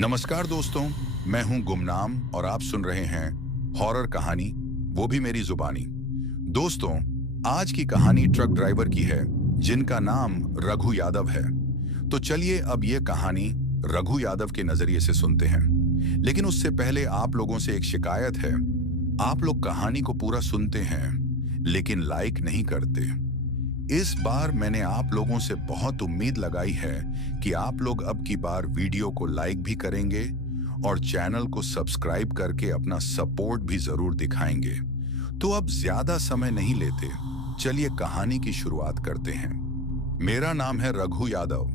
नमस्कार दोस्तों, मैं हूं गुमनाम और आप सुन रहे हैं हॉरर कहानी, वो भी मेरी जुबानी। दोस्तों, आज की कहानी ट्रक ड्राइवर की है जिनका नाम रघु यादव है। तो चलिए अब ये कहानी रघु यादव के नजरिए से सुनते हैं। लेकिन उससे पहले आप लोगों से एक शिकायत है। आप लोग कहानी को पूरा सुनते हैं लेकिन लाइक नहीं करते। इस बार मैंने आप लोगों से बहुत उम्मीद लगाई है कि आप लोग अब की बार वीडियो को लाइक भी करेंगे और चैनल को सब्सक्राइब करके अपना सपोर्ट भी जरूर दिखाएंगे। तो अब ज्यादा समय नहीं लेते, चलिए कहानी की शुरुआत करते हैं। मेरा नाम है रघु यादव।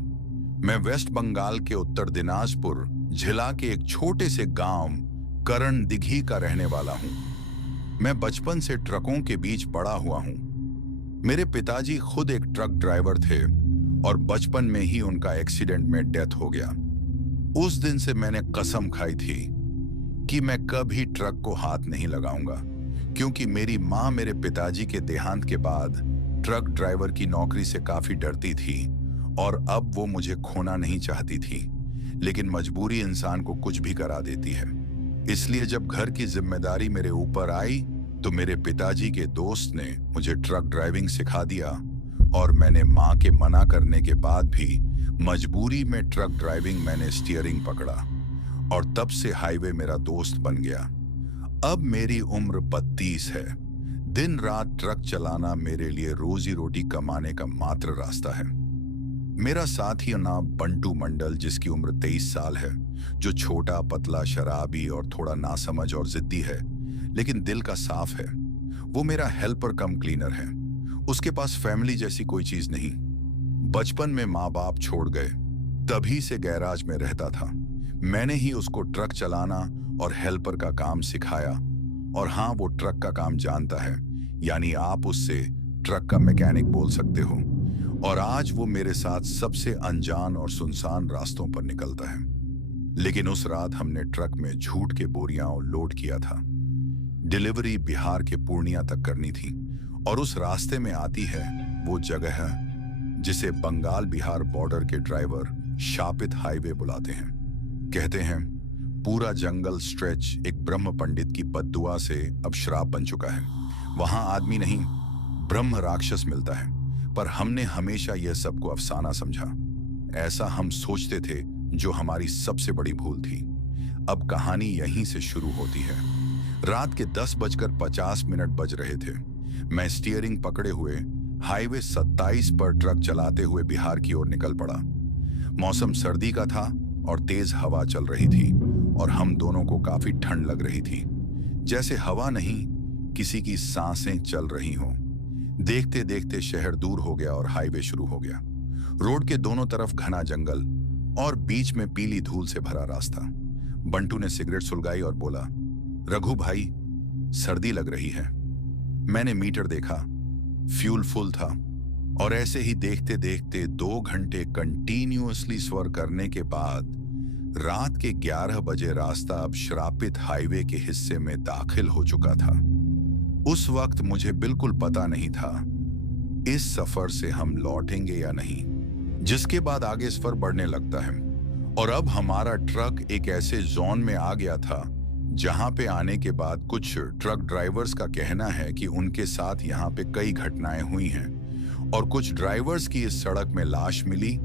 मैं वेस्ट बंगाल के उत्तर दिनाजपुर जिला के एक छोटे से गांव करण दिघी का रहने वाला हूं। मैं बचपन से ट्रकों के बीच बड़ा हुआ हूं। मेरे पिताजी खुद एक ट्रक ड्राइवर थे और बचपन में ही उनका एक्सीडेंट में डेथ हो गया। उस दिन से मैंने कसम खाई थी कि मैं कभी ट्रक को हाथ नहीं लगाऊंगा, क्योंकि मेरी माँ मेरे पिताजी के देहांत के बाद ट्रक ड्राइवर की नौकरी से काफी डरती थी और अब वो मुझे खोना नहीं चाहती थी। लेकिन मजबूरी इंसान को कुछ भी करा देती है। इसलिए जब घर की जिम्मेदारी मेरे ऊपर आई तो मेरे पिताजी के दोस्त ने मुझे ट्रक ड्राइविंग सिखा दिया और मैंने माँ के मना करने के बाद भी मजबूरी में ट्रक ड्राइविंग मैंने स्टीयरिंग पकड़ा और तब से हाईवे मेरा दोस्त बन गया। अब मेरी उम्र 32 है। दिन रात ट्रक चलाना मेरे लिए रोजी रोटी कमाने का मात्र रास्ता है। मेरा साथी नाम बंटू मंडल, जिसकी उम्र 23 साल है, जो छोटा पतला शराबी और थोड़ा नासमझ और जिद्दी है, लेकिन दिल का साफ है। वो मेरा हेल्पर कम क्लीनर है। उसके पास फैमिली जैसी कोई चीज नहीं। बचपन में माँ बाप छोड़ गए, तभी से गैराज में रहता था। मैंने ही उसको ट्रक चलाना और हेल्पर का काम सिखाया। और हाँ, वो ट्रक का काम जानता है, यानी आप उससे ट्रक का मैकेनिक बोल सकते हो। और आज वो मेरे साथ सबसे अनजान और सुनसान रास्तों पर निकलता है। लेकिन उस रात हमने ट्रक में झूठ के बोरियां लोड किया था। डिलीवरी बिहार के पूर्णिया तक करनी थी और उस रास्ते में आती है वो जगह जिसे बंगाल बिहार बॉर्डर के ड्राइवर शापित हाईवे बुलाते हैं। कहते हैं पूरा जंगल स्ट्रेच एक ब्रह्म पंडित की बद्दुआ से अब श्राप बन चुका है। वहां आदमी नहीं, ब्रह्म राक्षस मिलता है। पर हमने हमेशा यह सबको अफसाना समझा। ऐसा हम सोचते थे, जो हमारी सबसे बड़ी भूल थी। अब कहानी यहीं से शुरू होती है। रात के 10:50 बज रहे थे। मैं स्टीयरिंग पकड़े हुए हाईवे 27 पर ट्रक चलाते हुए बिहार की ओर निकल पड़ा। मौसम सर्दी का था और तेज हवा चल रही थी और हम दोनों को काफी ठंड लग रही थी, जैसे हवा नहीं, किसी की सांसें चल रही हों। देखते देखते शहर दूर हो गया और हाईवे शुरू हो गया। रोड के दोनों तरफ घना जंगल और बीच में पीली धूल से भरा रास्ता। बंटू ने सिगरेट सुलगाई और बोला, रघु भाई, सर्दी लग रही है। मैंने मीटर देखा, फ्यूल फुल था। और ऐसे ही देखते देखते 2 घंटे कंटिन्यूअसली स्वर करने के बाद रात के 11 बजे रास्ता अब श्रापित हाईवे के हिस्से में दाखिल हो चुका था। उस वक्त मुझे बिल्कुल पता नहीं था इस सफर से हम लौटेंगे या नहीं, जिसके बाद आगे सफर बढ़ने लगता है। और अब हमारा ट्रक एक ऐसे जोन में आ गया था जहां पे आने के बाद कुछ ट्रक ड्राइवर्स का कहना है कि उनके साथ यहां पे कई घटनाएं हुई हैं और कुछ ड्राइवर्स की इस सड़क में लाश मिली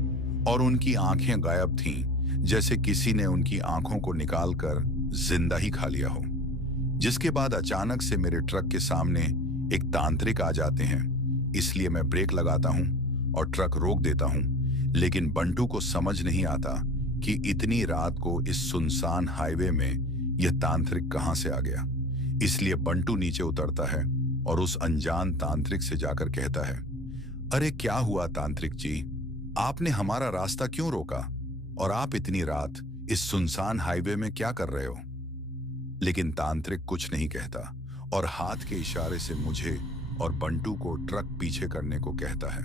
और उनकी आंखें गायब थीं, जैसे किसी ने उनकी आंखों को निकालकर जिंदा ही खा लिया हो। जिसके बाद अचानक से मेरे ट्रक के सामने एक तांत्रिक आ जाते हैं। इसलिए मैं ब्रेक लगाता हूं और ट्रक रोक देता हूं। लेकिन बंटू को समझ नहीं आता कि इतनी रात को इस सुनसान हाईवे में यह तांत्रिक कहां से आ गया। इसलिए बंटू नीचे उतरता है और उस अनजान तांत्रिक से जाकर कहता है, अरे क्या हुआ तांत्रिक जी, आपने हमारा रास्ता क्यों रोका और आप इतनी रात इस सुनसान हाईवे में क्या कर रहे हो? लेकिन तांत्रिक कुछ नहीं कहता और हाथ के इशारे से मुझे और बंटू को ट्रक पीछे करने को कहता है।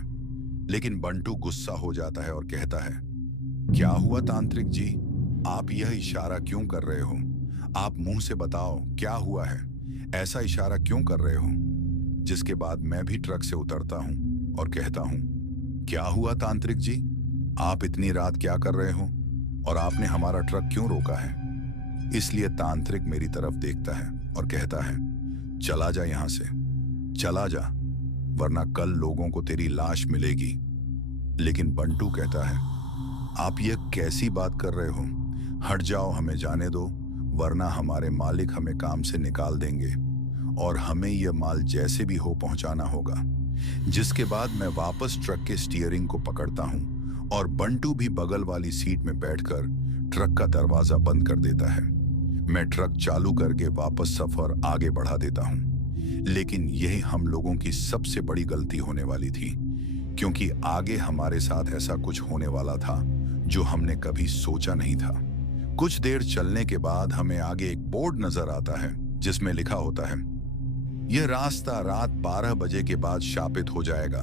लेकिन बंटू गुस्सा हो जाता है और कहता है, क्या हुआ तांत्रिक जी, आप यह इशारा क्यों कर रहे हो? आप मुंह से बताओ क्या हुआ है, ऐसा इशारा क्यों कर रहे हो? जिसके बाद मैं भी ट्रक से उतरता हूं और कहता हूं, क्या हुआ तांत्रिक जी, आप इतनी रात क्या कर रहे हो और आपने हमारा ट्रक क्यों रोका है? इसलिए तांत्रिक मेरी तरफ देखता है और कहता है, चला जा यहां से, चला जा, वरना कल लोगों को तेरी लाश मिलेगी। लेकिन बंटू कहता है, आप ये कैसी बात कर रहे हो? हट जाओ, हमें जाने दो, वरना हमारे मालिक हमें काम से निकाल देंगे और हमें यह माल जैसे भी हो पहुंचाना होगा। जिसके बाद मैं वापस ट्रक के स्टीयरिंग को पकड़ता हूं और बंटू भी बगल वाली सीट में बैठकर ट्रक का दरवाजा बंद कर देता है। मैं ट्रक चालू करके वापस सफर आगे बढ़ा देता हूं। लेकिन यही हम लोगों की सबसे बड़ी गलती होने वाली थी, क्योंकि आगे हमारे साथ ऐसा कुछ होने वाला था जो हमने कभी सोचा नहीं था। कुछ देर चलने के बाद हमें आगे एक बोर्ड नजर आता है जिसमें लिखा होता है, यह रास्ता रात 12 बजे के बाद शापित हो जाएगा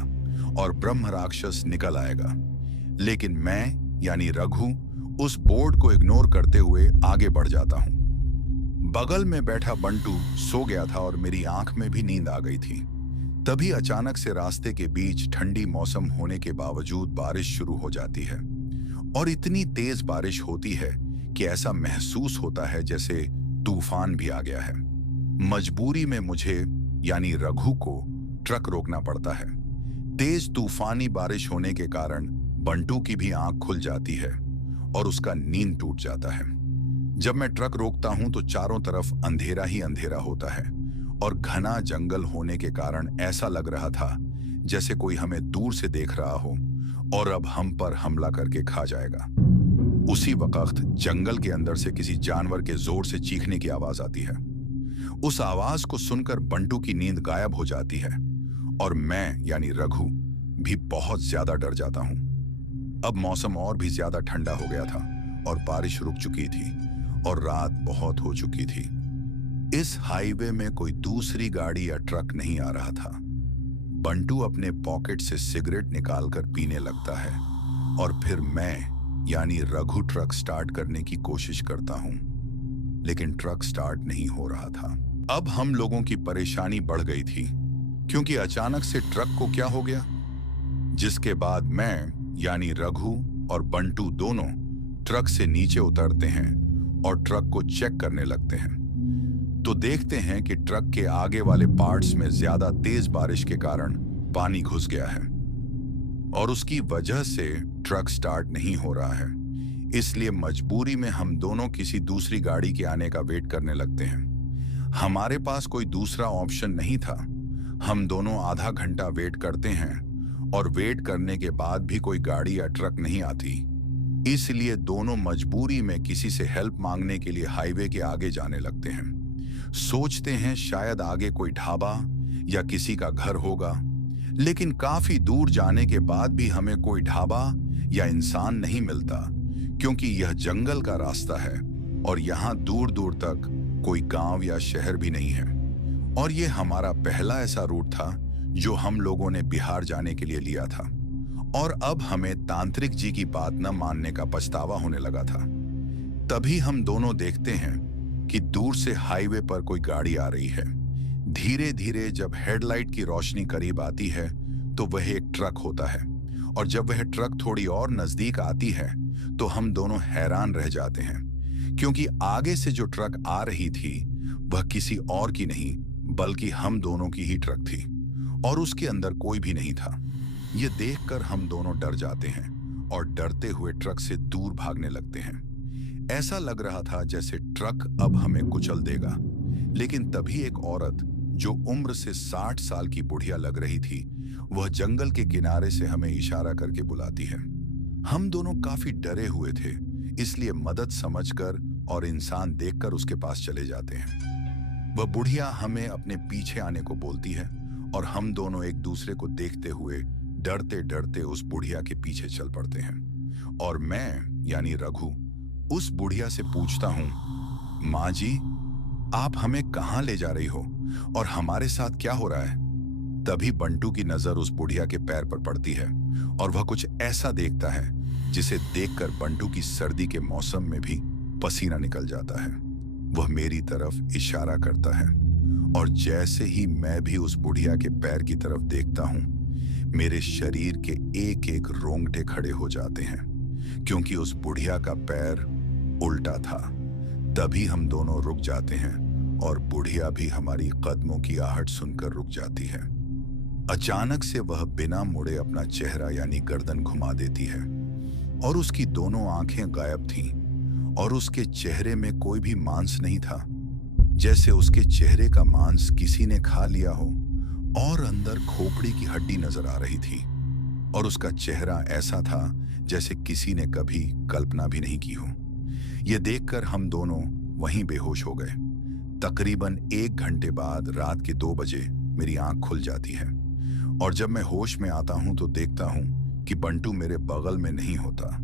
और ब्रह्म राक्षस निकल आएगा। लेकिन मैं यानी रघु उस बोर्ड को इग्नोर करते हुए आगे बढ़ जाता हूं। बगल में बैठा बंटू सो गया था और मेरी आंख में भी नींद आ गई थी। तभी अचानक से रास्ते के बीच ठंडी मौसम होने के बावजूद बारिश शुरू हो जाती है और इतनी तेज बारिश होती है कि ऐसा महसूस होता है जैसे तूफान भी आ गया है। मजबूरी में मुझे यानी रघु को ट्रक रोकना पड़ता है। तेज तूफानी बारिश होने के कारण बंटू की भी आंख खुल जाती है और उसका नींद टूट जाता है। जब मैं ट्रक रोकता हूं तो चारों तरफ अंधेरा ही अंधेरा होता है और घना जंगल होने के कारण ऐसा लग रहा था जैसे कोई हमें दूर से देख रहा हो और अब हम पर हमला करके खा जाएगा। उसी वक्त जंगल के अंदर से किसी जानवर के जोर से चीखने की आवाज आती है। उस आवाज को सुनकर बंटू की नींद गायब हो जाती है और मैं यानी रघु भी बहुत ज्यादा डर जाता हूं। अब मौसम और भी ज्यादा ठंडा हो गया था और बारिश रुक चुकी थी और रात बहुत हो चुकी थी। इस हाईवे में कोई दूसरी गाड़ी या ट्रक नहीं आ रहा था। बंटू अपने पॉकेट से सिगरेट निकालकर पीने लगता है और फिर मैं यानी रघु ट्रक स्टार्ट करने की कोशिश करता हूं, लेकिन ट्रक स्टार्ट नहीं हो रहा था। अब हम लोगों की परेशानी बढ़ गई थी, क्योंकि अचानक से ट्रक को क्या हो गया, जिसके बाद मैं यानी रघु और बंटू दोनों ट्रक से नीचे उतरते हैं और ट्रक को चेक करने लगते हैं। तो देखते हैं कि ट्रक के आगे वाले पार्ट्स में ज्यादा तेज बारिश के कारण पानी घुस गया है और उसकी वजह से ट्रक स्टार्ट नहीं हो रहा है। इसलिए मजबूरी में हम दोनों किसी दूसरी गाड़ी के आने का वेट करने लगते हैं। हमारे पास कोई दूसरा ऑप्शन नहीं था। हम दोनों आधा घंटा वेट करते हैं और वेट करने के बाद भी कोई गाड़ी या ट्रक नहीं आती। इसलिए दोनों मजबूरी में किसी से हेल्प मांगने के लिए हाईवे के आगे जाने लगते हैं। सोचते हैं शायद आगे कोई ढाबा या किसी का घर होगा, लेकिन काफी दूर जाने के बाद भी हमें कोई ढाबा या इंसान नहीं मिलता, क्योंकि यह जंगल का रास्ता है और यहाँ दूर दूर तक कोई गांव या शहर भी नहीं है। और ये हमारा पहला ऐसा रूट था जो हम लोगों ने बिहार जाने के लिए लिया था और अब हमें तांत्रिक जी की बात न मानने का पछतावा होने लगा था। तभी हम दोनों देखते हैं कि दूर से हाईवे पर कोई गाड़ी आ रही है। धीरे धीरे जब हेडलाइट की रोशनी करीब आती है तो वह एक ट्रक होता है और जब वह ट्रक थोड़ी और नजदीक आती है तो हम दोनों हैरान रह जाते हैं, क्योंकि आगे से जो ट्रक आ रही थी वह किसी और की नहीं बल्कि हम दोनों की ही ट्रक थी और उसके अंदर कोई भी नहीं था। ये देखकर हम दोनों डर जाते हैं और डरते हुए ट्रक से दूर भागने लगते हैं। ऐसा लग रहा था जैसे ट्रक अब हमें कुचल देगा। लेकिन तभी एक औरत जो उम्र से 60 साल की बुढ़िया लग रही थी, वह जंगल के किनारे से हमें इशारा करके बुलाती है। हम दोनों काफी डरे हुए थे, इसलिए मदद समझकर और इंसान देखकर उसके पास चले जाते हैं। वह बुढ़िया हमें अपने पीछे आने को बोलती है और हम दोनों एक दूसरे को देखते हुए डरते डरते उस बुढ़िया के पीछे चल पड़ते हैं। और मैं यानी रघु उस बुढ़िया से पूछता हूं, माँ जी, आप हमें कहाँ ले जा रही हो और हमारे साथ क्या हो रहा है? तभी बंटू की नजर उस बुढ़िया के पैर पर पड़ती है और वह कुछ ऐसा देखता है जिसे देखकर बंटू की सर्दी के मौसम में भी पसीना निकल जाता है। वह मेरी तरफ इशारा करता है और जैसे ही मैं भी उस बुढ़िया के पैर की तरफ देखता हूं, मेरे शरीर के एक एक रोंगटे खड़े हो जाते हैं, क्योंकि उस बुढ़िया का पैर उल्टा था। तभी हम दोनों रुक जाते हैं और बुढ़िया भी हमारी कदमों की आहट सुनकर रुक जाती है। अचानक से वह बिना मुड़े अपना चेहरा यानी गर्दन घुमा देती है और उसकी दोनों आंखें गायब थीं और उसके चेहरे में कोई भी मांस नहीं था, जैसे उसके चेहरे का मांस किसी ने खा लिया हो और अंदर खोपड़ी की हड्डी नजर आ रही थी और उसका चेहरा ऐसा था जैसे किसी ने कभी कल्पना भी नहीं की हो। यह देखकर हम दोनों वहीं बेहोश हो गए। तकरीबन 1 घंटे बाद रात के 2 बजे मेरी आंख खुल जाती है और जब मैं होश में आता हूं तो देखता हूं कि बंटू मेरे बगल में नहीं होता।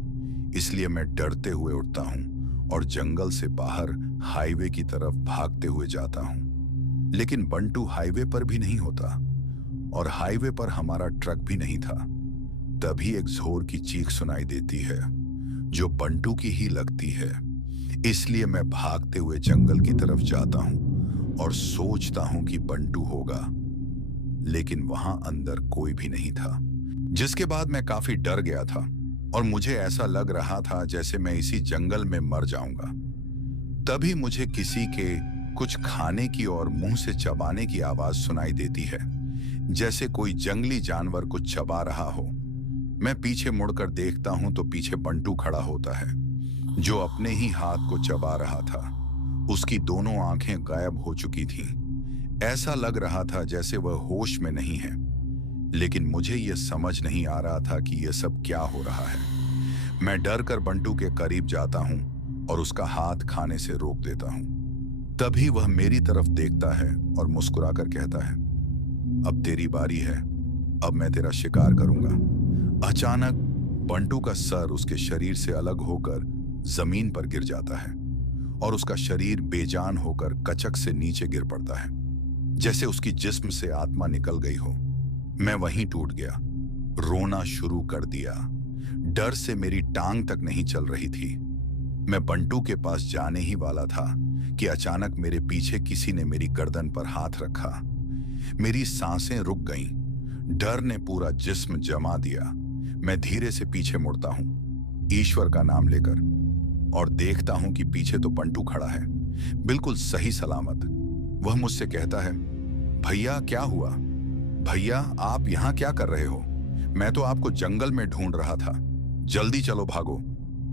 इसलिए मैं डरते हुए उठता हूं और जंगल से बाहर हाईवे की तरफ भागते हुए जाता हूं। लेकिन बंटू हाईवे पर भी नहीं होता और हाईवे पर हमारा ट्रक भी नहीं था। तभी एक जोर की चीख सुनाई देती है जो बंटू की ही लगती है। इसलिए मैं भागते हुए जंगल की तरफ जाता हूं और सोचता हूं कि बंटू होगा, लेकिन वहां अंदर कोई भी नहीं था। जिसके बाद मैं काफी डर गया था और मुझे ऐसा लग रहा था जैसे मैं इसी जंगल में मर जाऊंगा। तभी मुझे किसी के कुछ खाने की और मुंह से चबाने की आवाज सुनाई देती है, जैसे कोई जंगली जानवर कुछ चबा रहा हो। मैं पीछे मुड़कर देखता हूं तो पीछे बंटू खड़ा होता है जो अपने ही हाथ को चबा रहा था। उसकी दोनों आंखें गायब हो चुकी थीं। ऐसा लग रहा था जैसे वह होश में नहीं है, लेकिन मुझे यह समझ नहीं आ रहा था कि यह सब क्या हो रहा है। मैं डर कर बंटू के करीब जाता हूं और उसका हाथ खाने से रोक देता हूं। तभी वह मेरी तरफ देखता है और मुस्कुराकर कहता है, अब तेरी बारी है, अब मैं तेरा शिकार करूंगा। अचानक बंटू का सर उसके शरीर से अलग होकर जमीन पर गिर जाता है और उसका शरीर बेजान होकर कचक से नीचे गिर पड़ता है, जैसे उसकी जिस्म से आत्मा निकल गई हो। मैं वहीं टूट गया, रोना शुरू कर दिया। डर से मेरी टांग तक नहीं चल रही थी। मैं बंटू के पास जाने ही वाला था कि अचानक मेरे पीछे किसी ने मेरी गर्दन पर हाथ रखा। मेरी सांसें रुक गईं। डर ने पूरा जिस्म जमा दिया। मैं धीरे से पीछे मुड़ता हूं, ईश्वर का नाम लेकर, और देखता हूं कि पीछे तो बंटू खड़ा है, बिल्कुल सही सलामत। वह मुझसे कहता है, भैया क्या हुआ? भैया आप यहां क्या कर रहे हो? मैं तो आपको जंगल में ढूंढ रहा था, जल्दी चलो भागो।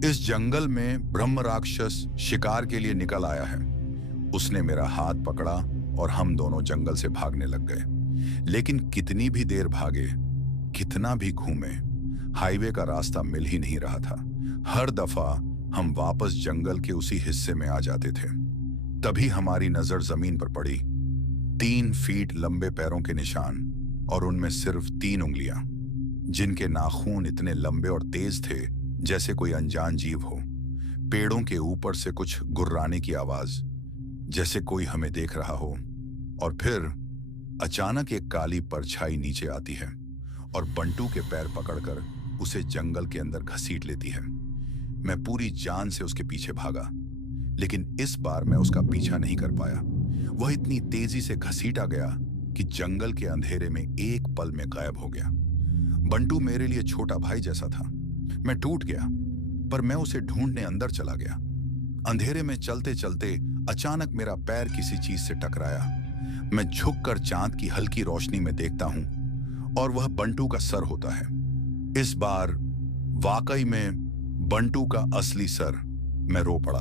इस जंगल में ब्रह्म राक्षस शिकार के लिए निकल आया है। उसने मेरा हाथ पकड़ा और हम दोनों जंगल से भागने लग गए। लेकिन कितनी भी देर भागे, कितना भी घूमे, हाईवे का रास्ता मिल ही नहीं रहा था। हर दफा हम वापस जंगल के उसी हिस्से में आ जाते थे। तभी हमारी नजर जमीन पर पड़ी। 3 फीट लंबे पैरों के निशान और उनमें सिर्फ 3 उंगलियां, जिनके नाखून इतने लंबे और तेज थे जैसे कोई अनजान जीव हो। पेड़ों के ऊपर से कुछ गुर्राने की आवाज, जैसे कोई हमें देख रहा हो। और फिर अचानक एक काली परछाई नीचे आती है और बंटू के पैर पकड़कर उसे जंगल के अंदर घसीट लेती है। मैं पूरी जान से उसके पीछे भागा, लेकिन इस बार मैं उसका पीछा नहीं कर पाया। वह इतनी तेजी से घसीटा गया कि जंगल के अंधेरे में एक पल में गायब हो गया। बंटू मेरे लिए छोटा भाई जैसा था। मैं टूट गया, पर मैं उसे ढूंढने अंदर चला गया। अंधेरे में चलते चलते अचानक मेरा पैर किसी चीज से टकराया। मैं झुककर चांद की हल्की रोशनी में देखता हूं और वह बंटू का सर होता है। इस बार वाकई में बंटू का असली सर। मैं रो पड़ा,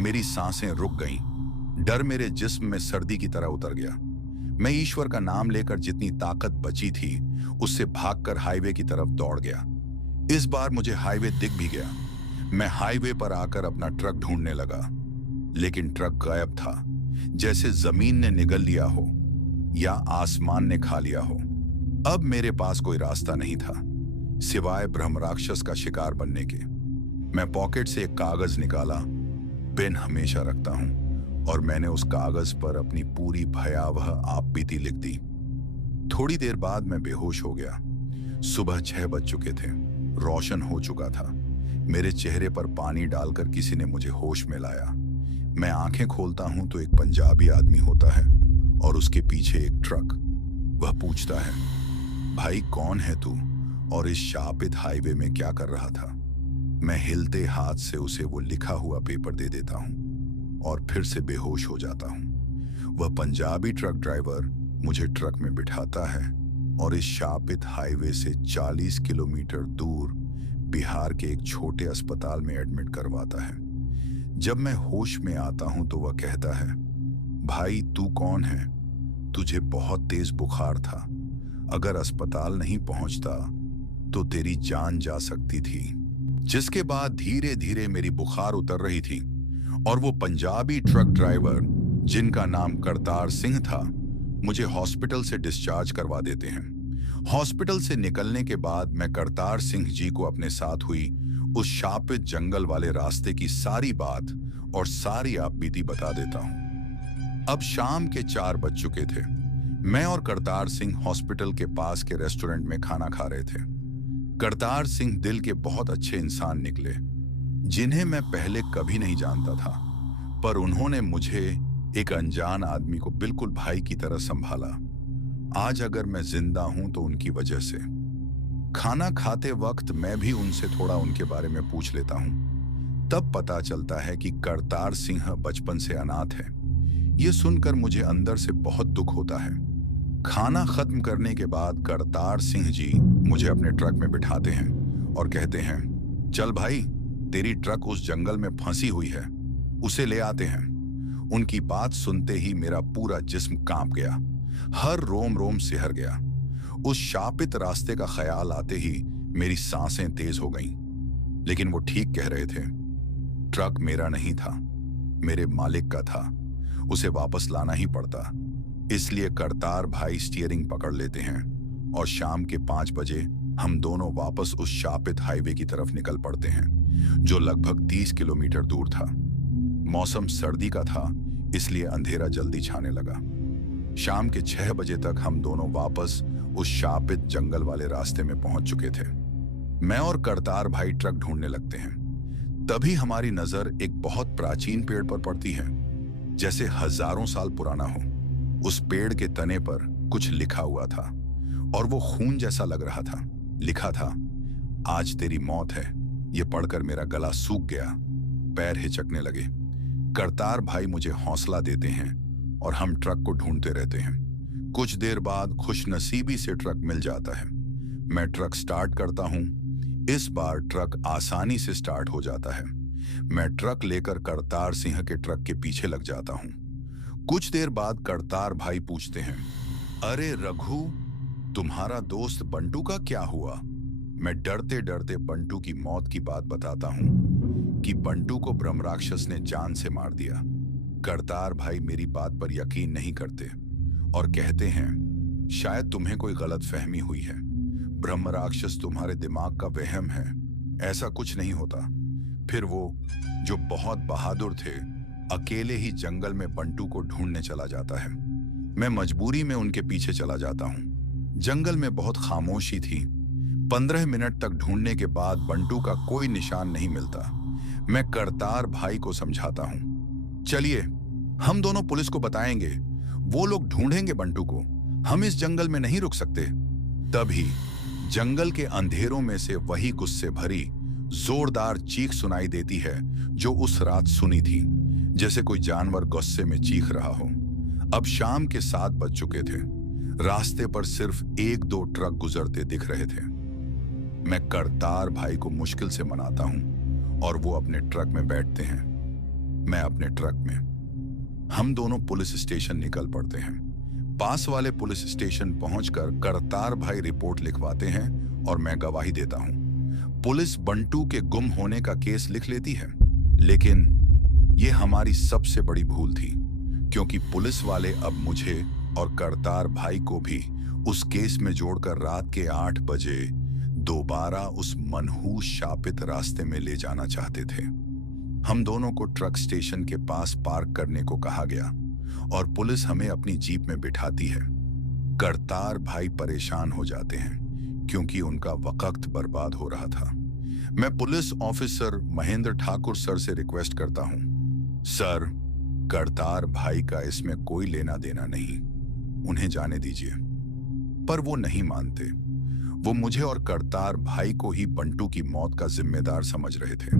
मेरी सांसें रुक गईं। डर मेरे जिस्म में सर्दी की तरह उतर गया। मैं ईश्वर का नाम लेकर जितनी ताकत बची थी उससे भागकर हाईवे की तरफ दौड़ गया। इस बार मुझे हाईवे दिख भी गया। मैं हाईवे पर आकर अपना ट्रक ढूंढने लगा, लेकिन ट्रक गायब था, जैसे जमीन ने निगल लिया हो या आसमान ने खा लिया हो। अब मेरे पास कोई रास्ता नहीं था सिवाय ब्रह्म राक्षस का शिकार बनने के। मैं पॉकेट से एक कागज निकाला, पेन हमेशा रखता हूं, और मैंने उस कागज पर अपनी पूरी भयावह आपबीती लिख दी। थोड़ी देर बाद मैं बेहोश हो गया। सुबह 6 बज चुके थे, रोशन हो चुका था। मेरे चेहरे पर पानी डालकर किसी ने मुझे होश में लाया। मैं आंखें खोलता हूं तो एक पंजाबी आदमी होता है और उसके पीछे एक ट्रक। वह पूछता है, भाई कौन है तू और इस शापित हाईवे में क्या कर रहा था? मैं हिलते हाथ से उसे वो लिखा हुआ पेपर दे देता हूँ और फिर से बेहोश हो जाता हूँ। वह पंजाबी ट्रक ड्राइवर मुझे ट्रक में बिठाता है और इस शापित हाईवे से 40 किलोमीटर दूर बिहार के एक छोटे अस्पताल में एडमिट करवाता है। जब मैं होश में आता हूं तो वह कहता है, भाई तू कौन है? तुझे बहुत तेज बुखार था, अगर अस्पताल नहीं पहुंचता तो तेरी जान जा सकती थी। जिसके बाद धीरे धीरे मेरी बुखार उतर रही थी और वो पंजाबी ट्रक ड्राइवर जिनका नाम करतार सिंह था मुझे हॉस्पिटल से डिस्चार्ज करवा देते हैं। हॉस्पिटल से निकलने के बाद मैं करतार सिंह जी को अपने साथ हुई उस शापित जंगल वाले रास्ते की सारी बात और सारी आपबीती बता देता हूं। अब शाम के 4 बज चुके थे। मैं और करतार सिंह हॉस्पिटल के पास के रेस्टोरेंट में खाना खा रहे थे। करतार सिंह दिल के बहुत अच्छे इंसान निकले, जिन्हें मैं पहले कभी नहीं जानता था, पर उन्होंने मुझे एक अनजान आदमी को बिल्कुल भाई की तरह संभाला। आज अगर मैं जिंदा हूं तो उनकी वजह से। खाना खाते वक्त मैं भी उनसे थोड़ा उनके बारे में पूछ लेता हूं। तब पता चलता है कि करतार सिंह बचपन से अनाथ है। ये सुनकर मुझे अंदर से बहुत दुख होता है। खाना खत्म करने के बाद करतार सिंह जी मुझे अपने ट्रक में बिठाते हैं और कहते हैं, चल भाई, तेरी ट्रक उस जंगल में फंसी हुई है, उसे ले आते हैं। उनकी बात सुनते ही मेरा पूरा जिस्म कांप गया, हर रोम रोम सिहर गया। उस शापित रास्ते का ख्याल आते ही मेरी सांसें तेज हो गईं। लेकिन वो ठीक कह रहे थे। ट्रक मेरा नहीं था, मेरे मालिक का था। उसे वापस लाना ही पड़ता। इसलिए करतार भाई स्टीयरिंग पकड़ लेते हैं और शाम के 5 बजे हम दोनों वापस उस शापित हाईवे की तरफ निकल पड़ते हैं, जो लगभग 30 किलोमीटर दूर था। मौसम सर्दी का था, इसलिए अंधेरा जल्दी छाने लगा। शाम के 6 बजे तक हम दोनों वापस उस शापित जंगल वाले रास्ते में पहुंच चुके थे। मैं और करतार भाई ट्रक ढूंढने लगते हैं। तभी हमारी नजर एक बहुत प्राचीन पेड़ पर पड़ती है, जैसे हजारों साल पुराना हो। उस पेड़ के तने पर कुछ लिखा हुआ था और वो खून जैसा लग रहा था। लिखा था, आज तेरी मौत है। ये पढ़कर मेरा गला सूख गया, पैर हिचकने लगे। करतार भाई मुझे हौसला देते हैं और हम ट्रक को ढूंढते रहते हैं। कुछ देर बाद खुशनसीबी से ट्रक मिल जाता है। मैं ट्रक स्टार्ट करता हूं। इस बार ट्रक आसानी से स्टार्ट हो जाता है। मैं ट्रक लेकर करतार सिंह के ट्रक के पीछे लग जाता हूं। कुछ देर बाद करतार भाई पूछते हैं, अरे रघु, तुम्हारा दोस्त बंटू का क्या हुआ? मैं डरते डरते बंटू की मौत की बात बताता हूं कि बंटू को ब्रह्म राक्षस ने जान से मार दिया। करतार भाई मेरी बात पर यकीन नहीं करते और कहते हैं, शायद तुम्हें कोई गलत फहमी हुई है। ब्रह्म राक्षस तुम्हारे दिमाग का वहम है, ऐसा कुछ नहीं होता। फिर वो, जो बहुत बहादुर थे, अकेले ही जंगल में बंटू को ढूंढने चला जाता है। मैं मजबूरी में उनके पीछे चला जाता हूँ। जंगल में बहुत खामोशी थी। 15 मिनट तक ढूंढने के बाद बंटू का कोई निशान नहीं मिलता। मैं करतार भाई को समझाता हूँ, चलिए हम दोनों पुलिस को बताएंगे, वो लोग ढूंढेंगे बंटू को, हम इस जंगल में नहीं रुक सकते। तभी जंगल के अंधेरों में से वही गुस्से भरी जोरदार चीख सुनाई देती है जो उस रात सुनी थी, जैसे कोई जानवर गुस्से में चीख रहा हो। अब शाम के 7 बज चुके थे। रास्ते पर सिर्फ 1-2 ट्रक गुजरते दिख रहे थे। मैं करतार भाई को मुश्किल से मनाता हूं और वो अपने ट्रक में बैठते हैं, मैं अपने ट्रक में। हम दोनों पुलिस स्टेशन निकल पड़ते हैं। पास वाले पुलिस स्टेशन पहुंचकर करतार भाई रिपोर्ट लिखवाते हैं और मैं गवाही देता हूं। पुलिस बंटू के गुम होने का केस लिख लेती है, लेकिन यह हमारी सबसे बड़ी भूल थी, क्योंकि पुलिस वाले अब मुझे और करतार भाई को भी उस केस में जोड़कर रात के 8 बजे दोबारा उस मनहूस शापित रास्ते में ले जाना चाहते थे। हम दोनों को ट्रक स्टेशन के पास पार्क करने को कहा गया और पुलिस हमें अपनी जीप में बिठाती है। करतार भाई परेशान हो जाते हैं क्योंकि उनका वक्त बर्बाद हो रहा था। मैं police officer Mahendra Thakur sir से रिक्वेस्ट करता हूं, सर, करतार भाई का इसमें कोई लेना देना नहीं, उन्हें जाने दीजिए। पर वो नहीं मानते। वो मुझे और करतार भाई को ही बंटू की मौत का जिम्मेदार समझ रहे थे।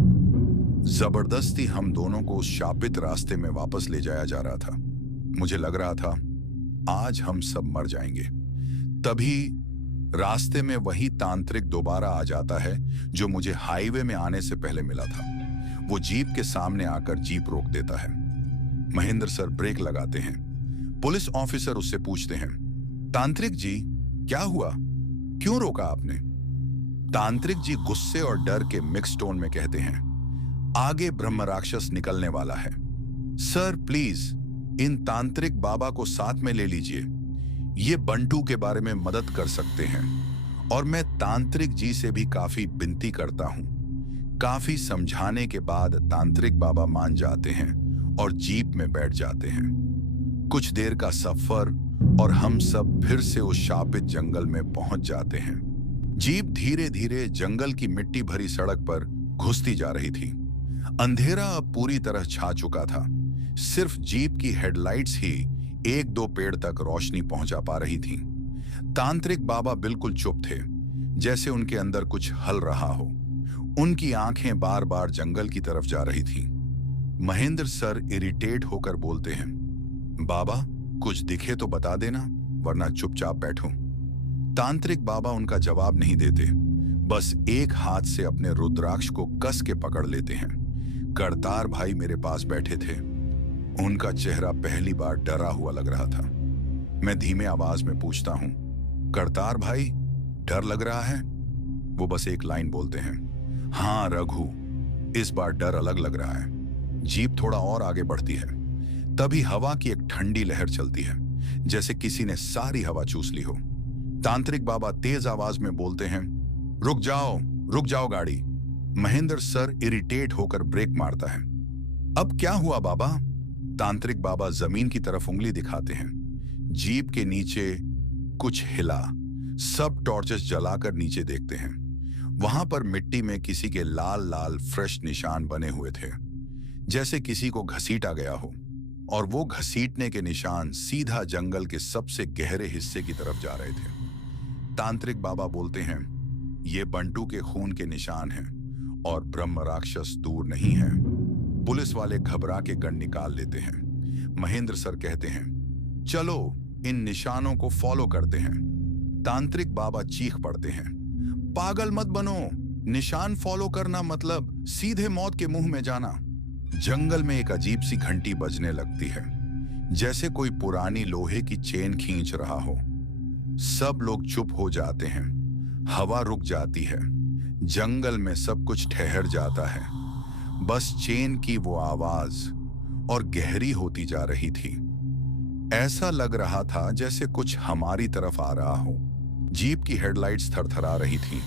जबरदस्ती हम दोनों को उस शापित रास्ते में वापस ले जाया जा रहा था। मुझे लग रहा था आज हम सब मर जाएंगे। तभी रास्ते में वही तांत्रिक दोबारा आ जाता है जो मुझे हाईवे में आने से पहले मिला था। वो जीप के सामने आकर जीप रोक देता है। महेंद्र सर ब्रेक लगाते हैं। पुलिस ऑफिसर उससे पूछते हैं, तांत्रिक जी क्या हुआ, क्यों रोका आपने? तांत्रिक जी गुस्से और डर के मिक्स टोन में कहते हैं, आगे ब्रह्म राक्षस निकलने वाला है। सर प्लीज इन तांत्रिक बाबा को साथ में ले लीजिए, ये बंटू के बारे में मदद कर सकते हैं। और मैं तांत्रिक जी से भी काफी विनती करता हूं। काफी समझाने के बाद तांत्रिक बाबा मान जाते हैं और जीप में बैठ जाते हैं। कुछ देर का सफर और हम सब फिर से उस शापित जंगल में पहुंच जाते हैं। जीप धीरे धीरे जंगल की मिट्टी भरी सड़क पर घुसती जा रही थी। अंधेरा अब पूरी तरह छा चुका था। सिर्फ जीप की हेडलाइट्स ही एक दो पेड़ तक रोशनी पहुंचा पा रही थी। तांत्रिक बाबा बिल्कुल चुप थे, जैसे उनके अंदर कुछ हल रहा हो। उनकी आंखें बार बार जंगल की तरफ जा रही थी। महेंद्र सर इरिटेट होकर बोलते हैं, बाबा कुछ दिखे तो बता देना, वरना चुपचाप बैठो। तांत्रिक बाबा उनका जवाब नहीं देते, बस एक हाथ से अपने रुद्राक्ष को कस के पकड़ लेते हैं। करतार भाई मेरे पास बैठे थे। उनका चेहरा पहली बार डरा हुआ लग रहा था। मैं धीमे आवाज में पूछता हूं, करतार भाई डर लग रहा है? वो बस एक लाइन बोलते हैं, हाँ रघु, इस बार डर अलग लग रहा है। जीप थोड़ा और आगे बढ़ती है। तभी हवा की एक ठंडी लहर चलती है, जैसे किसी ने सारी हवा चूस ली हो। तांत्रिक बाबा तेज आवाज में बोलते हैं, रुक जाओ गाड़ी। महेंद्र सर इरिटेट होकर ब्रेक मारता है। अब क्या हुआ बाबा? तांत्रिक बाबा जमीन की तरफ उंगली दिखाते हैं। जीप के नीचे कुछ हिला। सब टॉर्चेस जलाकर नीचे देखते हैं। वहां पर मिट्टी में किसी के लाल लाल फ्रेश निशान बने हुए थे, जैसे किसी को घसीटा गया हो। और वो घसीटने के निशान सीधा जंगल के सबसे गहरे हिस्से की तरफ जा रहे थे। तांत्रिक बाबा बोलते हैं, ये बंटू के खून के निशान हैं और ब्रह्म राक्षस दूर नहीं है। पुलिस वाले घबरा के गन निकाल लेते हैं। महेंद्र सर कहते हैं, चलो इन निशानों को फॉलो करते हैं। तांत्रिक बाबा चीख पड़ते हैं, पागल मत बनो, निशान फॉलो करना मतलब सीधे मौत के मुंह में जाना। जंगल में एक अजीब सी घंटी बजने लगती है, जैसे कोई पुरानी लोहे की चेन खींच रहा हो। सब लोग चुप हो जाते हैं। हवा रुक जाती है। जंगल में सब कुछ ठहर जाता है। बस चेन की वो आवाज और गहरी होती जा रही थी। ऐसा लग रहा था जैसे कुछ हमारी तरफ आ रहा हो। जीप की हेडलाइट्स थरथरा रही थीं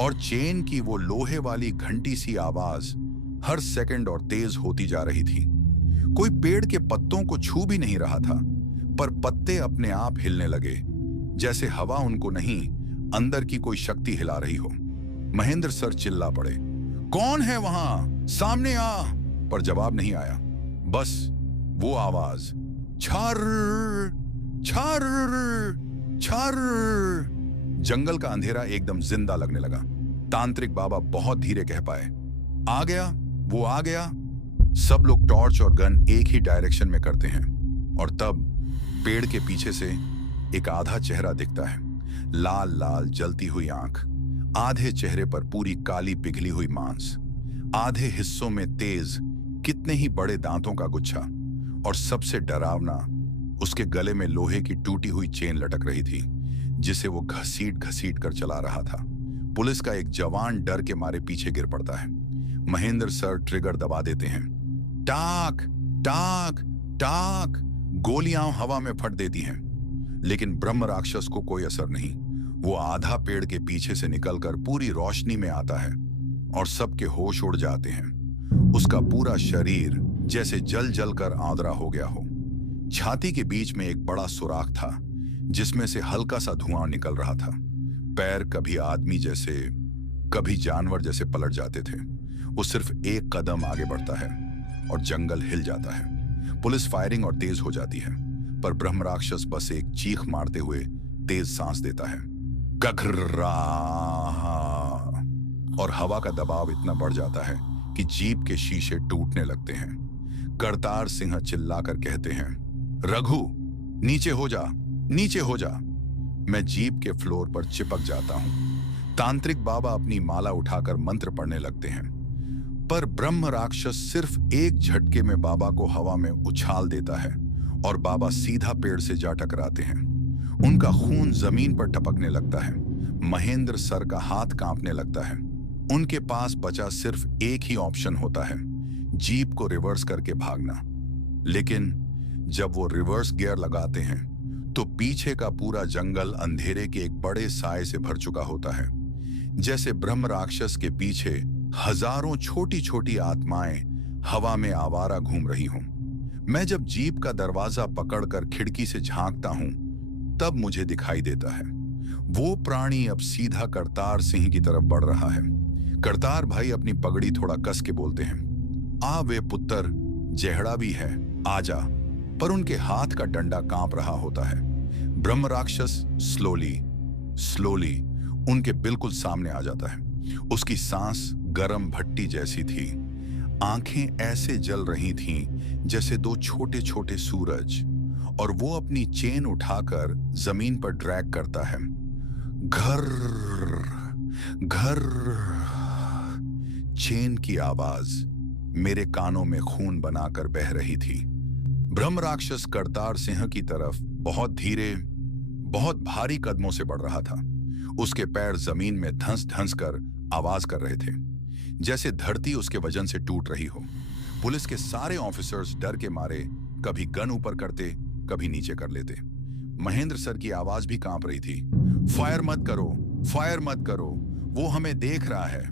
और चेन की वो लोहे वाली घंटी सी आवाज हर सेकंड और तेज होती जा रही थी। कोई पेड़ के पत्तों को छू भी नहीं रहा था, पर पत्ते अपने आप हिलने लगे, जैसे हवा उनको नहीं, अंदर की कोई शक्ति हिला रही हो। महेंद्र सर चिल्ला पड़े, कौन है वहां, सामने आ। पर जवाब नहीं आया, बस वो आवाज, छर छर छर। जंगल का अंधेरा एकदम जिंदा लगने लगा। तांत्रिक बाबा बहुत धीरे कह पाए, आ गया, वो आ गया। सब लोग टॉर्च और गन एक ही डायरेक्शन में करते हैं और तब पेड़ के पीछे से एक आधा चेहरा दिखता है। लाल लाल जलती हुई आंख, आधे चेहरे पर पूरी काली पिघली हुई मांस, आधे हिस्सों में तेज कितने ही बड़े दांतों का गुच्छा, और सबसे डरावना, उसके गले में लोहे की टूटी हुई चेन लटक रही थी, जिसे वो घसीट घसीट कर चला रहा था। पुलिस का एक जवान डर के मारे पीछे गिर पड़ता है। महेंद्र सर ट्रिगर दबा देते हैं। टाक टाक टाक, गोलियां हवा में फट देती हैं, लेकिन ब्रह्म राक्षस को कोई असर नहीं। वो आधा पेड़ के पीछे से निकलकर पूरी रोशनी में आता है और सबके होश उड़ जाते हैं। उसका पूरा शरीर जैसे जल जल कर आंदरा हो गया हो। छाती के बीच में एक बड़ा सुराख था, जिसमें से हल्का सा धुआं निकल रहा था। पैर कभी आदमी जैसे, कभी जानवर जैसे पलट जाते थे। वो सिर्फ एक कदम आगे बढ़ता है और जंगल हिल जाता है। पुलिस फायरिंग और तेज हो जाती है, पर ब्रह्म राक्षस बस एक चीख मारते हुए तेज सांस देता है। गघरा। और हवा का दबाव इतना बढ़ जाता है कि जीप के शीशे टूटने लगते हैं। करतार सिंह चिल्लाकर कहते हैं, रघु, नीचे हो जा, नीचे हो जा। मैं जीप के फ्लोर पर चिपक जाता हूं। तांत्रिक बाबा अपनी माला उठाकर मंत्र पढ़ने लगते हैं, पर ब्रह्म राक्षस सिर्फ एक झटके में बाबा को हवा में उछाल देता है और बाबा सीधा पेड़ से जा टकराते हैं। उनका खून जमीन पर टपकने लगता है। महेंद्र सर का हाथ कांपने लगता है। उनके पास बचा सिर्फ एक ही ऑप्शन होता है, जीप को रिवर्स करके भागना। लेकिन जब वो रिवर्स गियर लगाते हैं तो पीछे का पूरा जंगल अंधेरे के एक बड़े साए से भर चुका होता है, जैसे ब्रह्म राक्षस के पीछे हजारों छोटी छोटी आत्माएं हवा में आवारा घूम रही हों। मैं जब जीप का दरवाजा पकड़कर खिड़की से झांकता हूं, तब मुझे दिखाई देता है वो प्राणी अब सीधा करतार सिंह की तरफ बढ़ रहा है। करतार भाई अपनी पगड़ी थोड़ा कस के बोलते हैं, आ वे पुत्र, जेहड़ा भी है, आजा। पर उनके हाथ का डंडा कांप रहा होता है। ब्रह्म राक्षस स्लोली स्लोली उनके बिल्कुल सामने आ जाता है। उसकी सांस गरम भट्टी जैसी थी। आंखें ऐसे जल रही थीं जैसे दो छोटे छोटे सूरज, और वो अपनी चेन उठाकर जमीन पर ड्रैग करता है। घर घर। चेन की आवाज मेरे कानों में खून बनाकर बह रही थी। ब्रह्म राक्षस करतार सिंह की तरफ बहुत धीरे, बहुत भारी कदमों से बढ़ रहा था। उसके पैर जमीन में धंस धंस कर आवाज कर रहे थे, जैसे धरती उसके वजन से टूट रही हो। पुलिस के सारे ऑफिसर्स डर के मारे कभी गन ऊपर करते, कभी नीचे कर लेते। महेंद्र सर की आवाज भी कांप रही थी, फायर मत करो, फायर मत करो, वो हमें देख रहा है।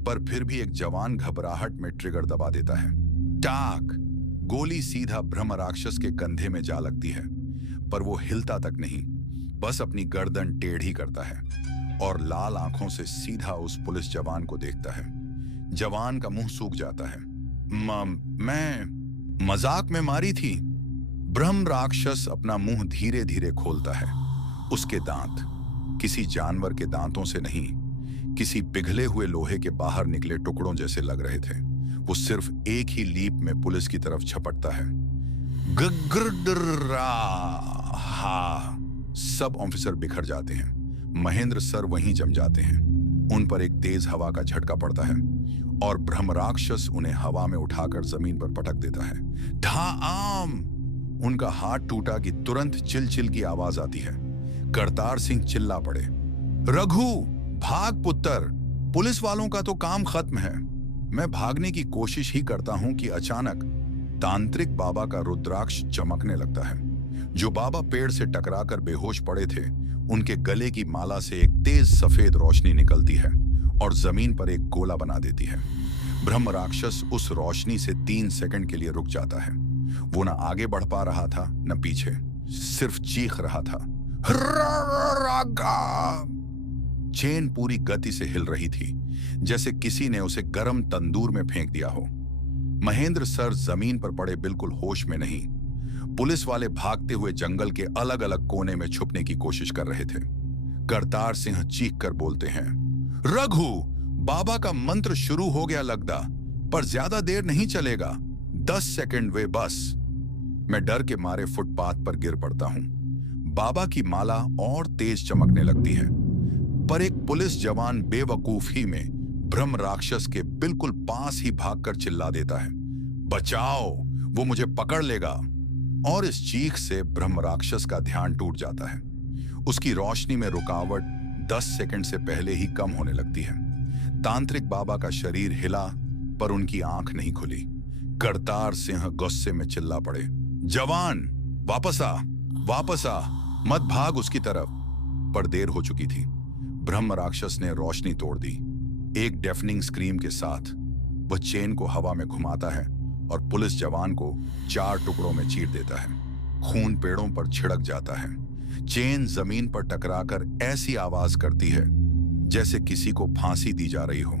पर फिर भी एक जवान घबराहट में ट्रिगर दबा देता है। टाक। गोली सीधा ब्रह्म राक्षस के कंधे में जा लगती है, पर वो हिलता तक नहीं, बस अपनी गर्दन टेढ़ी करता है और लाल आंखों से सीधा उस पुलिस जवान को देखता है। जवान का मुंह सूख जाता है। मैं मजाक में मारी थी। ब्रह्म राक्षस अपना मुंह धीरे धीरे खोलता है। उसके दांत किसी जानवर के दांतों से नहीं, किसी पिघले हुए लोहे के बाहर निकले टुकड़ों जैसे लग रहे थे। वो सिर्फ एक ही लीप में पुलिस की तरफ झपटता है। गग्रडरा। सब ऑफिसर बिखर जाते हैं। महेंद्र सर वहीं जम जाते हैं। उन पर एक तेज हवा का झटका पड़ता है और ब्रह्म राक्षस उन्हें हवा में उठाकर जमीन पर पटक देता है। ढाआम। उनका हाथ टूटा कि तुरंत चिल की आवाज आती है। करतार सिंह चिल्ला पड़े, रघु भाग पुत्र, पुलिस वालों का तो काम खत्म है। मैं भागने की कोशिश ही करता हूं कि अचानक तांत्रिक बाबा का रुद्राक्ष चमकने लगता है। जो बाबा पेड़ से टकराकर बेहोश पड़े थे, उनके गले की माला से एक तेज सफेद रोशनी निकलती है और जमीन पर एक गोला बना देती है। ब्रह्म राक्षस उस रोशनी से 3 सेकंड के लिए रुक जाता है। वो न आगे बढ़ पा रहा था न पीछे, सिर्फ चीख रहा था, चेन पूरी गति से हिल रही थी, जैसे किसी ने उसे गर्म तंदूर में फेंक दिया हो। महेंद्र सर जमीन पर पड़े बिल्कुल होश में नहीं। पुलिस वाले भागते हुए जंगल के अलग अलग कोने में छुपने की कोशिश कर रहे थे। करतार सिंह चीख कर बोलते हैं, रघु, बाबा का मंत्र शुरू हो गया लगदा, पर ज्यादा देर नहीं चलेगा, 10 सेकंड वे बस। मैं डर के मारे फुटपाथ पर गिर पड़ता हूं। बाबा की माला और तेज चमकने लगती है, पर एक पुलिस जवान बेवकूफी में ब्रह्म राक्षस के बिल्कुल पास ही भागकर चिल्ला देता है, बचाओ, वो मुझे पकड़ लेगा। और इस चीख से ब्रह्म राक्षस का ध्यान टूट जाता है। उसकी रोशनी में रुकावट 10 सेकंड से पहले ही कम होने लगती है। तांत्रिक बाबा का शरीर हिला, पर उनकी आंख नहीं खुली। करतार सिंह गुस्से में चिल्ला पड़े, जवान वापस आ, वापस आ, मत भाग उसकी तरफ। पर देर हो चुकी थी। ब्रह्म राक्षस ने रोशनी तोड़ दी। एक डेफनिंग स्क्रीम के साथ वह चेन को हवा में घुमाता है और पुलिस जवान को 4 टुकड़ों में चीर देता है। खून पेड़ों पर छिड़क जाता है। चेन जमीन पर टकराकर ऐसी आवाज करती है जैसे किसी को फांसी दी जा रही हो।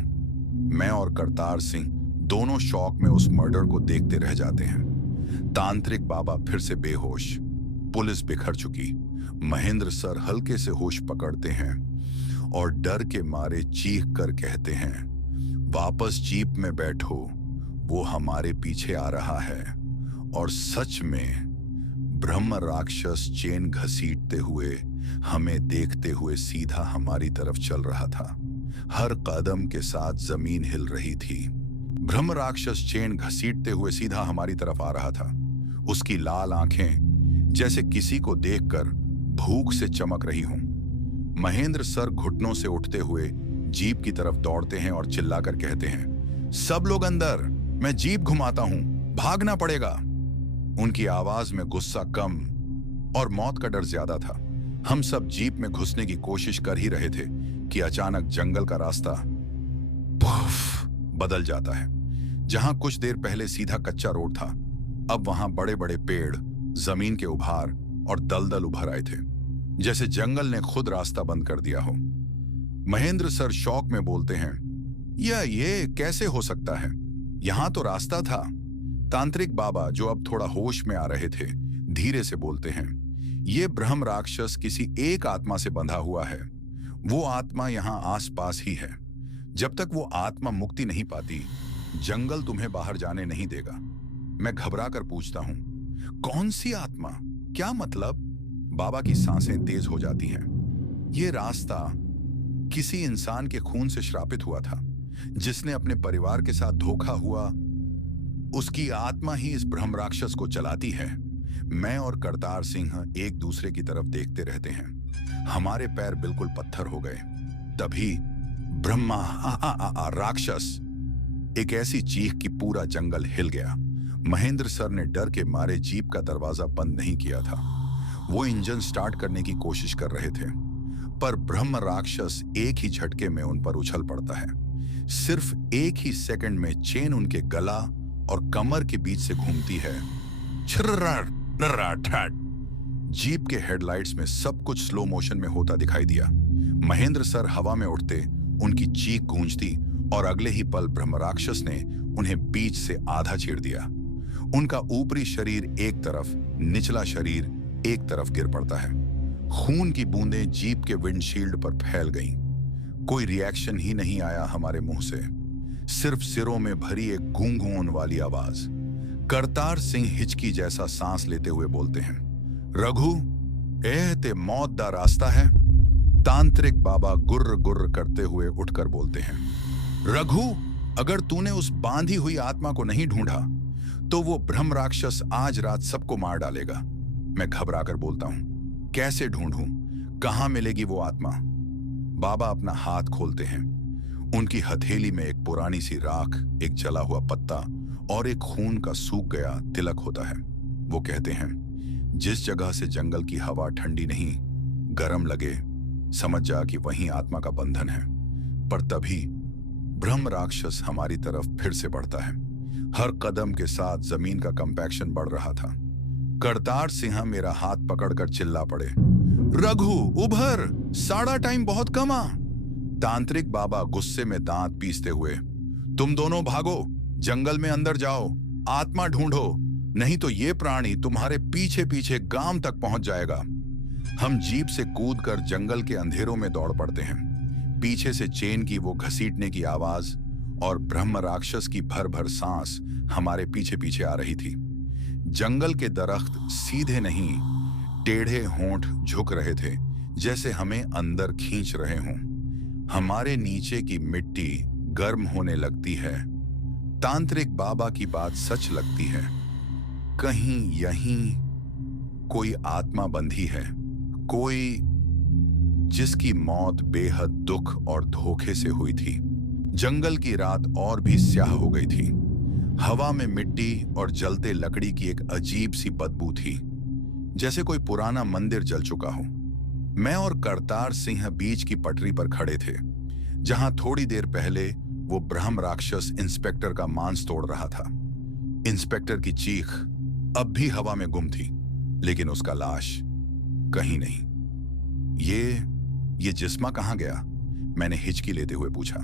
मैं और करतार सिंह दोनों शौक में उस मर्डर को देखते रह जाते हैं। तांत्रिक बाबा फिर से बेहोश, पुलिस बिखर चुकी। महेंद्र सर हल्के से होश पकड़ते हैं और डर के मारे चीख कर कहते हैं, वापस जीप में बैठो, वो हमारे पीछे आ रहा है। और सच में ब्रह्म राक्षस चेन घसीटते हुए हमें देखते हुए सीधा हमारी तरफ चल रहा था। हर कदम के साथ जमीन हिल रही थी। ब्रह्म राक्षस चेन घसीटते हुए सीधा हमारी तरफ आ रहा था। उसकी लाल आंखें जैसे किसी को देखकर भूख से चमक रही हों। महेंद्र सर घुटनों से उठते हुए जीप की तरफ दौड़ते हैं और चिल्लाकर कहते हैं, सब लोग अंदर, मैं जीप घुमाता हूं, भागना पड़ेगा। उनकी आवाज में गुस्सा कम और मौत का डर ज्यादा था। हम सब जीप में घुसने की कोशिश कर ही रहे थे कि अचानक जंगल का रास्ता पुफ बदल जाता है। जहां कुछ देर पहले सीधा कच्चा रोड था, अब वहां बड़े बड़े पेड़, जमीन के उभार और दलदल उभर आए थे, जैसे जंगल ने खुद रास्ता बंद कर दिया हो। महेंद्र सर शौक में बोलते हैं, ये कैसे हो सकता है? यहां तो रास्ता था। तांत्रिक बाबा, जो अब थोड़ा होश में आ रहे थे, धीरे से बोलते हैं, ये ब्रह्म राक्षस किसी एक आत्मा से बंधा हुआ है। वो आत्मा यहाँ आसपास ही है। जब तक वो आत्मा मुक्ति नहीं पाती, जंगल तुम्हें बाहर जाने नहीं देगा। मैं घबरा कर पूछता हूं, कौन सी आत्मा? क्या मतलब? बाबा की सांसें तेज हो जाती हैं। ये रास्ता किसी इंसान के खून से श्रापित हुआ था, जिसने अपने परिवार के साथ धोखा हुआ। उसकी आत्मा ही इस ब्रह्म राक्षस को चलाती है। मैं और करतार सिंह एक दूसरे की तरफ देखते रहते हैं। हमारे पैर बिल्कुल पत्थर हो गए। तभी ब्रह्मा राक्षस एक ऐसी चीख कि पूरा जंगल हिल गया। महेंद्र सर ने डर के मारे जीप का दरवाजा बंद नहीं किया था। वो इंजन स्टार्ट करने की कोशिश कर रहे थे, पर ब्रह्म राक्षस एक ही झटके में उन पर उछल पड़ता है। सिर्फ एक ही सेकंड में चेन उनके गला और कमर के बीच से घूमती है। जीप के हेडलाइट्स में सब कुछ स्लो मोशन में होता दिखाई दिया। महेंद्र सर हवा में उड़ते, उनकी चीख गूंजती और अगले ही पल ब्रह्म राक्षस ने उन्हें बीच से आधा चीर दिया। उनका ऊपरी शरीर एक तरफ, निचला शरीर एक तरफ गिर पड़ता है। खून की बूंदें जीप के विंडशील्ड पर फैल गईं। कोई रिएक्शन ही नहीं आया हमारे मुंह से, सिर्फ सिरों में भरी एक गूंगून वाली आवाज। करतार सिंह हिचकी जैसा सांस लेते हुए बोलते हैं, रघु, ते मौत दा रास्ता है। तांत्रिक बाबा गुर्र गुर्र करते हुए उठकर बोलते हैं, रघु, अगर तूने उस बांधी हुई आत्मा को नहीं ढूंढा तो वो ब्रह्म राक्षस आज रात सबको मार डालेगा। मैं घबरा कर बोलता हूं, कैसे ढूंढूं? कहां मिलेगी वो आत्मा? बाबा अपना हाथ खोलते हैं। उनकी हथेली में एक पुरानी सी राख, एक जला हुआ पत्ता और एक खून का सूख गया तिलक होता है। वो कहते हैं, जिस जगह से जंगल की हवा ठंडी नहीं, गर्म लगे, समझ जा कि वहीं आत्मा का बंधन है। पर तभी ब्रह्म राक्षस हमारी तरफ फिर से बढ़ता है। हर कदम के साथ जमीन का कंपैक्शन बढ़ रहा था। करतार सिंह मेरा हाथ पकड़कर चिल्ला पड़े, रघु उभर, साड़ा टाइम बहुत कम आ। तांत्रिक बाबा गुस्से में दांत पीसते हुए, तुम दोनों भागो, जंगल में अंदर जाओ, आत्मा ढूंढो, नहीं तो ये प्राणी तुम्हारे पीछे पीछे गांव तक पहुंच जाएगा। हम जीप से कूदकर जंगल के अंधेरों में दौड़ पड़ते हैं। पीछे से चेन की वो घसीटने की आवाज और ब्रह्म राक्षस की भर भर सांस हमारे पीछे पीछे आ रही थी। जंगल के दरख्त सीधे नहीं, टेढ़े होंठ झुक रहे थे, जैसे हमें अंदर खींच रहे हों। हमारे नीचे की मिट्टी गर्म होने लगती है। तांत्रिक बाबा की बात सच लगती है। कहीं यहीं कोई आत्मा बंधी है, कोई जिसकी मौत बेहद दुख और धोखे से हुई थी। जंगल की रात और भी स्याह हो गई थी। हवा में मिट्टी और जलते लकड़ी की एक अजीब सी बदबू थी, जैसे कोई पुराना मंदिर जल चुका हो। मैं और करतार सिंह बीच की पटरी पर खड़े थे, जहां थोड़ी देर पहले वो ब्रह्म राक्षस इंस्पेक्टर का मांस तोड़ रहा था। इंस्पेक्टर की चीख अब भी हवा में गुम थी, लेकिन उसका लाश कहीं नहीं। ये जिस्मा कहां गया? मैंने हिचकी लेते हुए पूछा।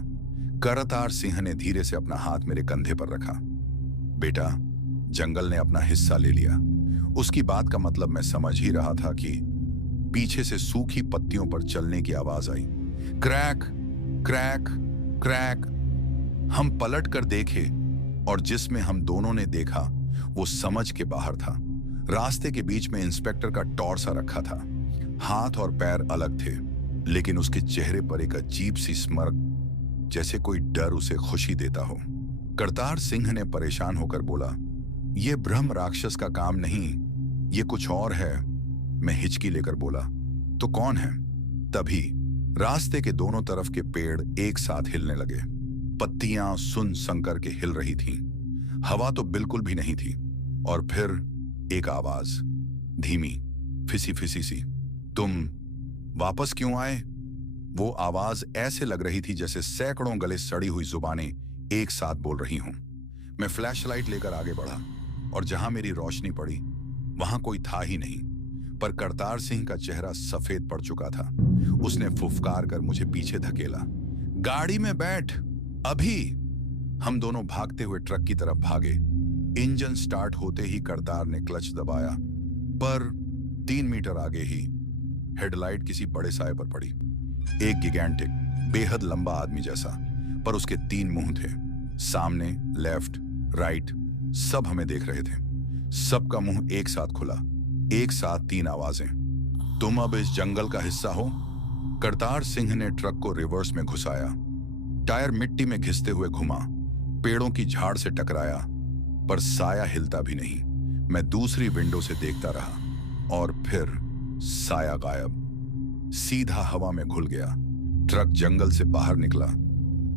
करतार सिंह ने धीरे से अपना हाथ मेरे कंधे पर रखा। बेटा, जंगल ने अपना हिस्सा ले लिया। उसकी बात का मतलब मैं समझ ही रहा था कि पीछे से सूखी पत्तियों पर चलने की आवाज आई। Crack crack crack. हम पलट कर देखे और जिसमें हम दोनों ने देखा वो समझ के बाहर था। रास्ते के बीच में इंस्पेक्टर का टॉर्सा रखा था। हाथ और पैर अलग थे, लेकिन उसके चेहरे पर एक अजीब सी स्मर्क, जैसे कोई डर उसे खुशी देता हो। करतार सिंह ने परेशान होकर बोला, यह ब्रह्म राक्षस का काम नहीं, ये कुछ और है। मैं हिचकी लेकर बोला, तो कौन है? तभी रास्ते के दोनों तरफ के पेड़ एक साथ हिलने लगे। पत्तियां सुन संकर के हिल रही थीं। हवा तो बिल्कुल भी नहीं थी। और फिर एक आवाज, धीमी, फिसी फिसी सी, तुम वापस क्यों आए? वो आवाज ऐसे लग रही थी जैसे सैकड़ों गले सड़ी हुई जुबानें एक साथ बोल रही हों। मैं फ्लैशलाइट लेकर आगे बढ़ा और जहां मेरी रोशनी पड़ी वहां कोई था ही नहीं, पर करतार सिंह का चेहरा सफेद पड़ चुका था। उसने फुफकार कर मुझे पीछे धकेला, गाड़ी में बैठ अभी। हम दोनों भागते हुए ट्रक की तरफ भागे। इंजन स्टार्ट होते ही करतार ने क्लच दबाया, पर 3 मीटर आगे ही हेडलाइट किसी बड़े साए पर पड़ी। एक गिगैंटिक, बेहद लंबा आदमी जैसा, पर उसके 3 मुंह थे। सामने, लेफ्ट, राइट, सब हमें देख रहे थे। सबका मुंह एक साथ खुला, एक साथ 3 आवाजें, तुम अब इस जंगल का हिस्सा हो। करतार सिंह ने ट्रक को रिवर्स में घुसाया। टायर मिट्टी में घिसते हुए घुमा, पेड़ों की झाड़ से टकराया, पर साया हिलता भी नहीं। मैं दूसरी विंडो से देखता रहा और फिर साया गायब, सीधा हवा में घुल गया। ट्रक जंगल से बाहर निकला।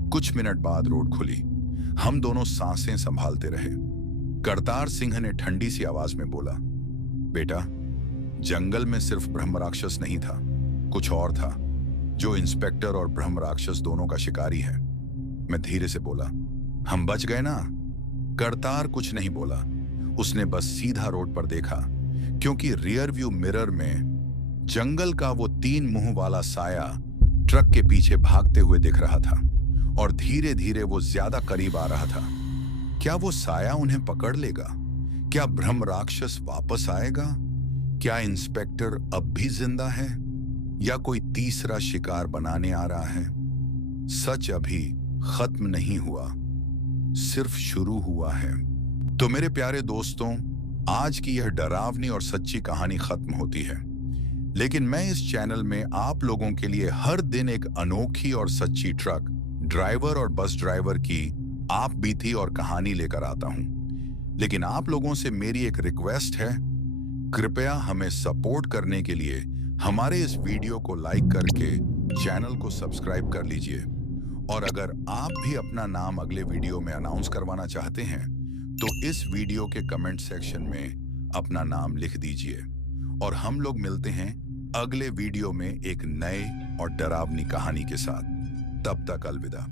कुछ मिनट बाद रोड खुली। हम दोनों सांसें संभालते रहे। करतार सिंह ने ठंडी सी आवाज में बोला, बेटा, जंगल में सिर्फ ब्रह्म राक्षस नहीं था, कुछ और था, जो इंस्पेक्टर और ब्रह्म राक्षस दोनों का शिकारी है। मैं धीरे से बोला, हम बच गए ना? करतार कुछ नहीं बोला। उसने बस सीधा रोड पर देखा, क्योंकि रियर व्यू मिरर में जंगल का वो 3 मुंह वाला साया ट्रक के पीछे भागते हुए दिख रहा था और धीरे धीरे वो ज्यादा करीब आ रहा था। क्या वो साया उन्हें पकड़ लेगा? क्या ब्रह्म राक्षस वापस आएगा? क्या इंस्पेक्टर अब भी जिंदा है या कोई तीसरा शिकार बनाने आ रहा है? सच अभी खत्म नहीं हुआ, सिर्फ शुरू हुआ है। तो मेरे प्यारे दोस्तों, आज की यह डरावनी और सच्ची कहानी खत्म होती है, लेकिन मैं इस चैनल में आप लोगों के लिए हर दिन एक अनोखी और सच्ची ट्रक ड्राइवर और बस ड्राइवर की आप बीती और कहानी लेकर आता हूं। लेकिन आप लोगों से मेरी एक रिक्वेस्ट है, कृपया हमें सपोर्ट करने के लिए हमारे इस वीडियो को लाइक करके चैनल को सब्सक्राइब कर लीजिए। और अगर आप भी अपना नाम अगले वीडियो में अनाउंस करवाना चाहते हैं तो इस वीडियो के कमेंट सेक्शन में अपना नाम लिख दीजिए। और हम लोग मिलते हैं अगले वीडियो में एक नए और डरावनी कहानी के साथ। तब तक अलविदा।